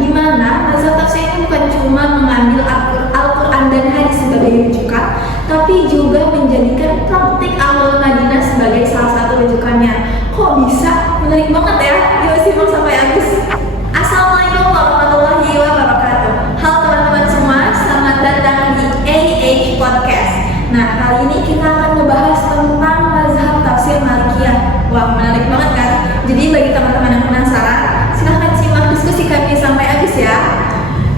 di mana mazhab tafsir ini bukan cuma mengambil Al-Quran dan hadis sebagai rujukan, tapi juga menjadikan praktik Ahlul Madinah sebagai salah satu rujukannya. Kok bisa? Menarik banget ya. Yuk simak sampai habis. Assalamualaikum warahmatullahi wabarakatuh. Halo teman-teman semua, selamat datang di AH Podcast. Nah, kali ini kita akan membahas tentang mazhab tafsir Malikiyah. Wah, menarik banget kan? Jadi bagi teman-teman yang penasaran, silahkan simak diskusi kami sampai habis ya.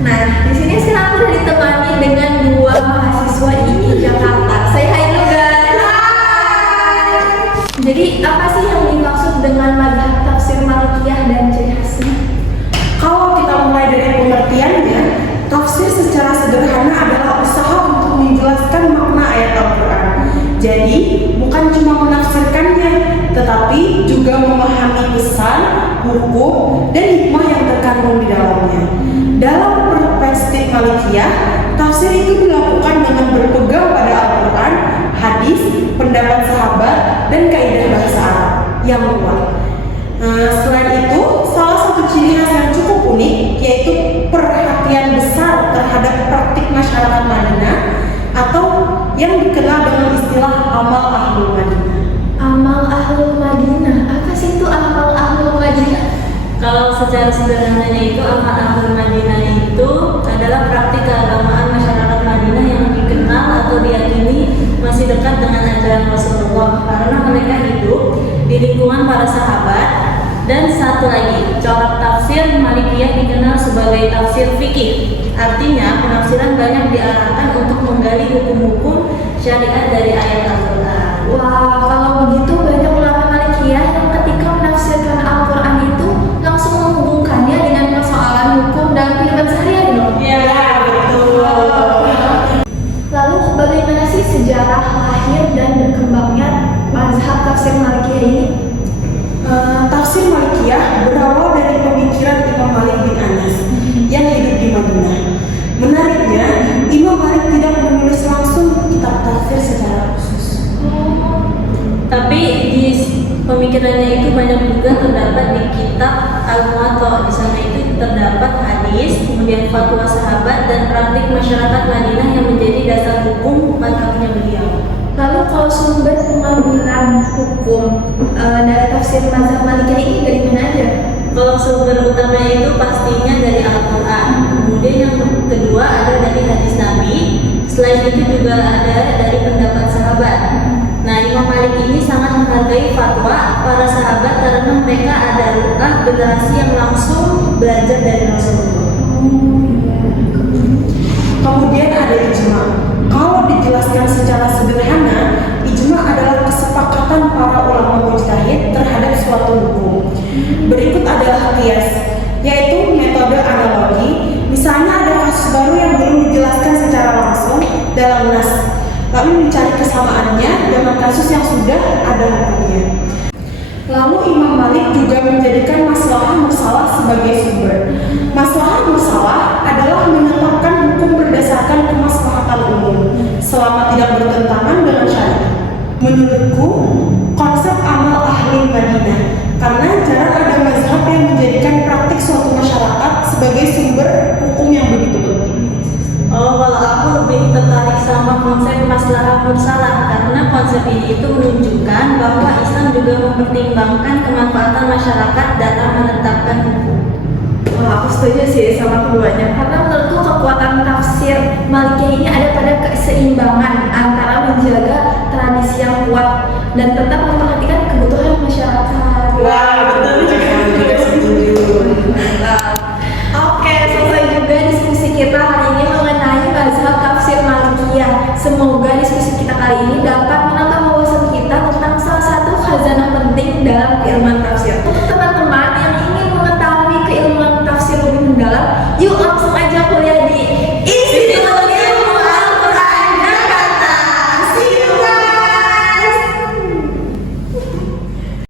Nah, di sini sekarang aku udah ditemani dengan dua mahasiswa IKI Jakarta. Say hi dulu guys. Hai. Jadi apa sih yang dimaksud dengan mazhab tafsir Malikiyah dan ciri khasnya? Kalau kita mulai dari pengertiannya, tafsir secara sederhana adalah usaha untuk menjelaskan makna ayat Al-Quran. Jadi, bukan cuma menafsirkannya, tetapi juga memahami pesan, hukum, dan hikmah yang terkandung di dalamnya. Dalam perspektif Malikiyah, tafsir itu dilakukan dengan berpegang pada Al-Quran, hadis, pendapat sahabat, dan kaidah bahasa Arab yang kuat. Selain itu, salah satu ciri khas yang cukup unik yaitu perhatian besar terhadap praktik masyarakat Madinah atau yang dikenal dengan istilah amal Ahlul Madinah. Amal Ahlul Madinah, apa sih itu amal Ahlul Madinah? Kalau secara sederhananya itu amal Ahlul Madinah itu adalah praktik keagamaan masyarakat Madinah yang dikenal atau diyakini masih dekat dengan ajaran Rasulullah karena mereka hidup di lingkungan para sahabat. Dan satu lagi, corak tafsir Malikiyah dikenal sebagai tafsir fikih. Artinya, penafsiran banyak diarahkan untuk menggali hukum-hukum syariat dari ayat Al-Quran. Wah, kalau begitu banyak ulama Malikiyah yang ketika menafsirkan Al-Quran itu langsung menghubungkannya dengan persoalan hukum dan kehidupan sehari-hari dong. Ya, betul. Lalu bagaimana sih sejarah lahir dan berkembangnya mazhab tafsir Malikiyah ini? Tafsir Malikiyah berawal dari pemikiran Imam Malik bin Anas yang hidup di Madinah. Menariknya, Imam Malik tidak menulis langsung kitab tafsir secara khusus. Tapi di pemikirannya itu banyak juga terdapat di kitab Al-Muwatta. Di sana itu terdapat hadis, kemudian fatwa sahabat dan praktik masyarakat Madinah yang menjadi dasar hukum mazhabnya beliau. Lalu kalau sumber pengambilan hukum dari tafsir mazhab Malikiyah ini dari mana aja? Kalau sumber utamanya itu pastinya dari Al-Quran. Kemudian yang kedua ada dari hadis Nabi. Selain itu juga ada dari pendapat sahabat. Nah, Imam Malik ini sangat menghargai fatwa para sahabat karena mereka adalah generasi yang langsung belajar dari Rasulullah. Kemudian ada ijma. Kalau dijelaskan secara sederhana, ijma adalah kesepakatan para ulama mujtahid terhadap suatu hukum. Berikut adalah qiyas, yaitu metode analogi. Misalnya ada kasus baru yang belum dijelaskan secara langsung dalam nas, lalu mencari kesamaannya dengan kasus yang sudah ada hukumnya. Lalu Imam Malik juga menjadikan maslahah mursalah sebagai sumber. Maslahah mursalah adalah menetapkan hukum berdasarkan kemaslahatan umum selama tidak bertentangan dengan syariat. Menurutku, konsep amal ahli Madinah karena jarang ada mazhab yang menjadikan praktik suatu masyarakat sebagai sumber hukum yang begitu penting. Oh, kalau aku lebih tertarik sama konsep maslahah mursalah karena konsep ini itu menunjukkan bahwa Islam juga mempertimbangkan kemanfaatan masyarakat dalam menetapkan hukum. Wah, aku setuju sih sama keduanya karena menurutku kekuatan tafsir Malikiyah ini ada pada keseimbangan antara menjaga tradisi yang kuat dan tetap memperhatikan kebutuhan masyarakat. Wah, betul juga setuju.